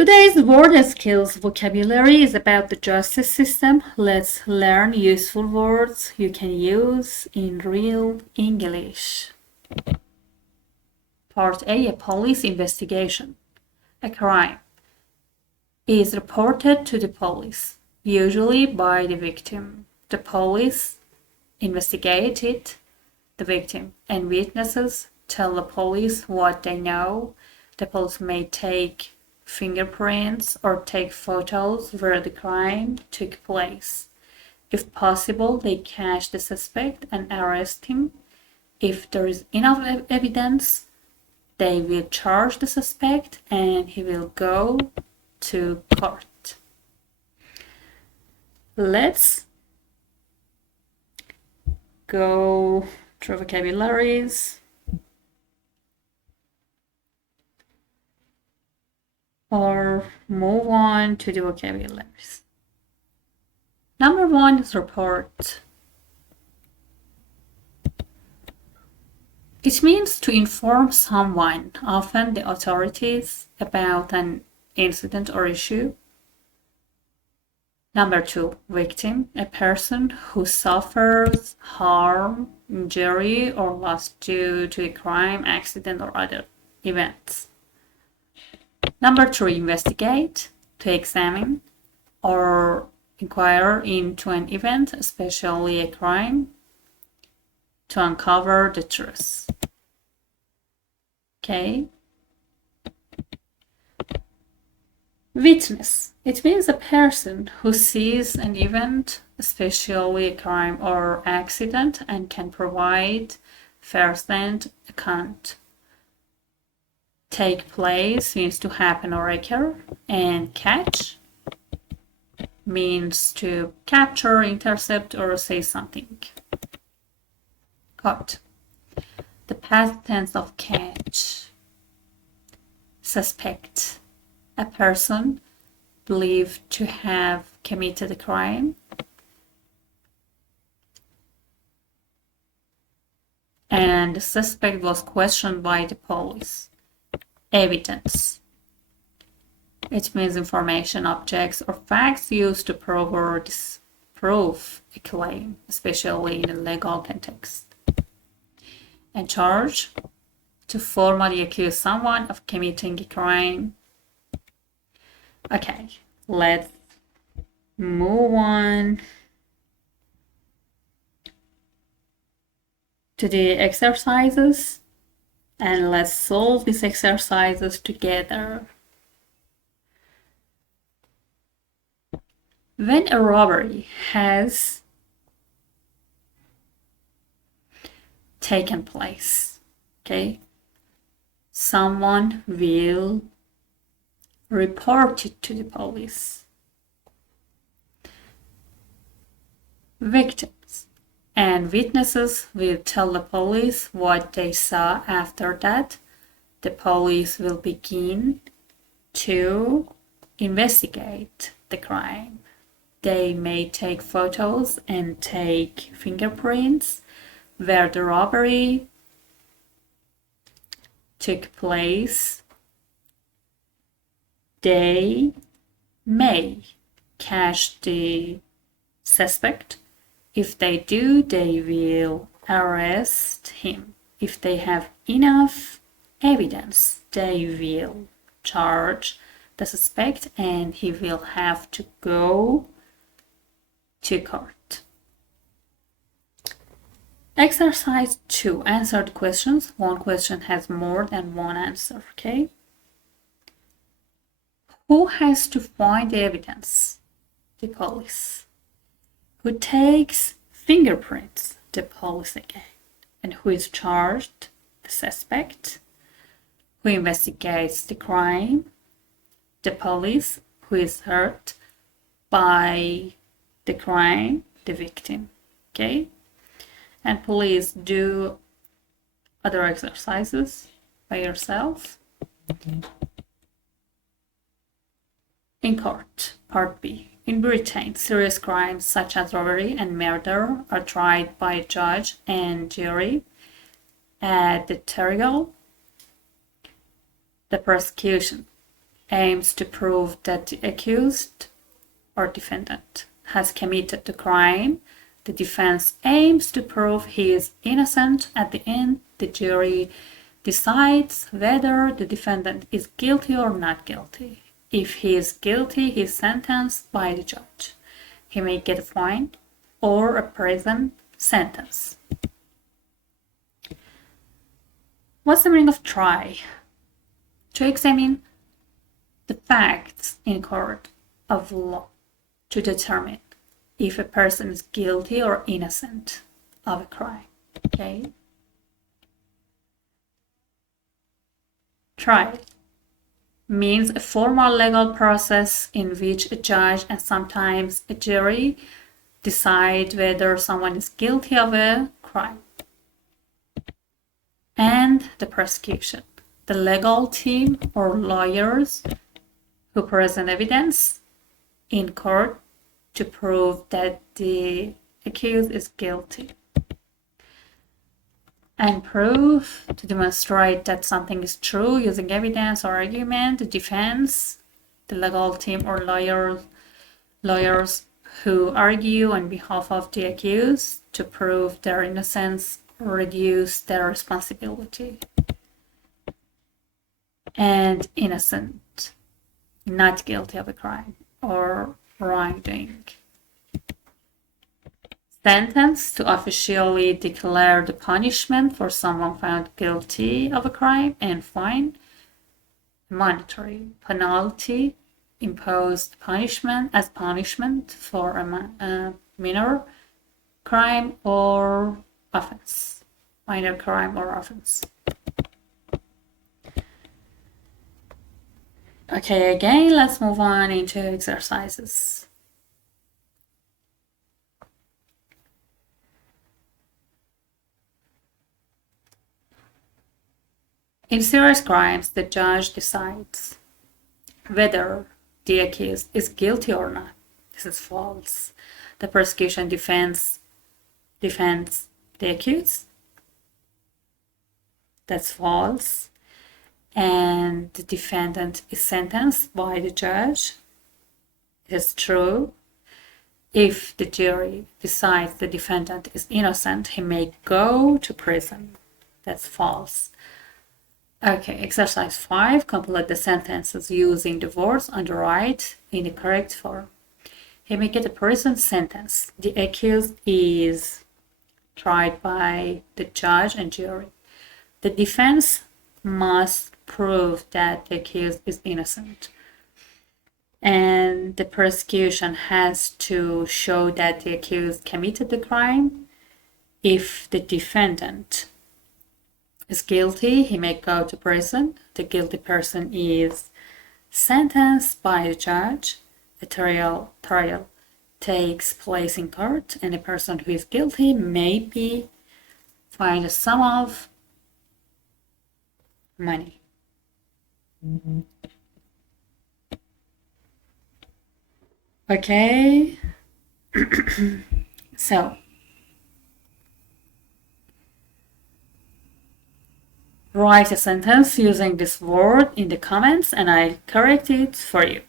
Today's word and skills vocabulary is about the justice system. Let's learn useful words you can use in real English. Part A police investigation. A crime is reported to the police, usually by the victim. The police investigate it, the victim, and witnesses tell the police what they know. The police may take fingerprints or take photos where the crime took place. If possible, they catch the suspect and arrest him. If there is enough evidence, they will charge the suspect and he will go to court. Let's go through vocabularies. Or move on to the vocabularies. Number 1 is report. It means to inform someone, often the authorities, about an incident or issue. Number 2, victim, a person who suffers harm, injury, or loss due to a crime, accident, or other events. Number 3, investigate, to examine or inquire into an event, especially a crime, to uncover the truth. Okay. Witness. It means a person who sees an event, especially a crime or accident, and can provide first-hand account. Take place means to happen or occur, and catch means to capture, intercept, or say something. Caught. The past tense of catch. Suspect. A person believed to have committed a crime. And the suspect was questioned by the police. Evidence. It means information, objects, or facts used to prove or disprove a claim, especially in a legal context. And charge. To formally accuse someone of committing a crime. Okay, let's move on to the exercises. And let's solve these exercises together. When a robbery has taken place, okay, someone will report it to the police. Victims and witnesses will tell the police what they saw. After that, the police will begin to investigate the crime. They may take photos and take fingerprints where the robbery took place. They may catch the suspect. If they do, they will arrest him. If they have enough evidence, they will charge the suspect and he will have to go to court. Exercise 2. Answer the questions. One question has more than one answer, okay? Who has to find the evidence? The police. Who takes fingerprints? The police again. And who is charged? The suspect. Who investigates the crime? The police. Who is hurt by the crime? The victim. Okay? And please do other exercises by yourself. In court, Part B. In Britain, serious crimes such as robbery and murder are tried by a judge and jury at the trial. The prosecution aims to prove that the accused or defendant has committed the crime. The defense aims to prove he is innocent. At the end, the jury decides whether the defendant is guilty or not guilty. If he is guilty, he is sentenced by the judge. He may get a fine or a prison sentence. What's the meaning of try? To examine the facts in court of law to determine if a person is guilty or innocent of a crime. Okay? Trial means a formal legal process in which a judge and sometimes a jury decide whether someone is guilty of a crime. And the prosecution, the legal team or lawyers who present evidence in court to prove that the accused is guilty. And proof, to demonstrate that something is true using evidence or argument. The defense, the legal team or lawyers who argue on behalf of the accused to prove their innocence or reduce their responsibility. And innocent, not guilty of a crime or wrongdoing. Sentence, to officially declare the punishment for someone found guilty of a crime. And fine, monetary penalty, imposed punishment as punishment for a minor crime or offense. Minor crime or offense. Okay, again, let's move on into exercises. In serious crimes, the judge decides whether the accused is guilty or not. This is false. The prosecution defends the accused. That's false. And the defendant is sentenced by the judge. It is true. If the jury decides the defendant is innocent, he may go to prison. That's false. Okay, exercise 5. Complete the sentences using the words on the right in the correct form. He may get a prison sentence. The accused is tried by the judge and jury. The defense must prove that the accused is innocent. And the prosecution has to show that the accused committed the crime. If the defendant is guilty, he may go to prison. The guilty person is sentenced by the judge. The trial takes place in court, and the person who is guilty may be fined a sum of money. Okay. So write a sentence using this word in the comments and I'll correct it for you.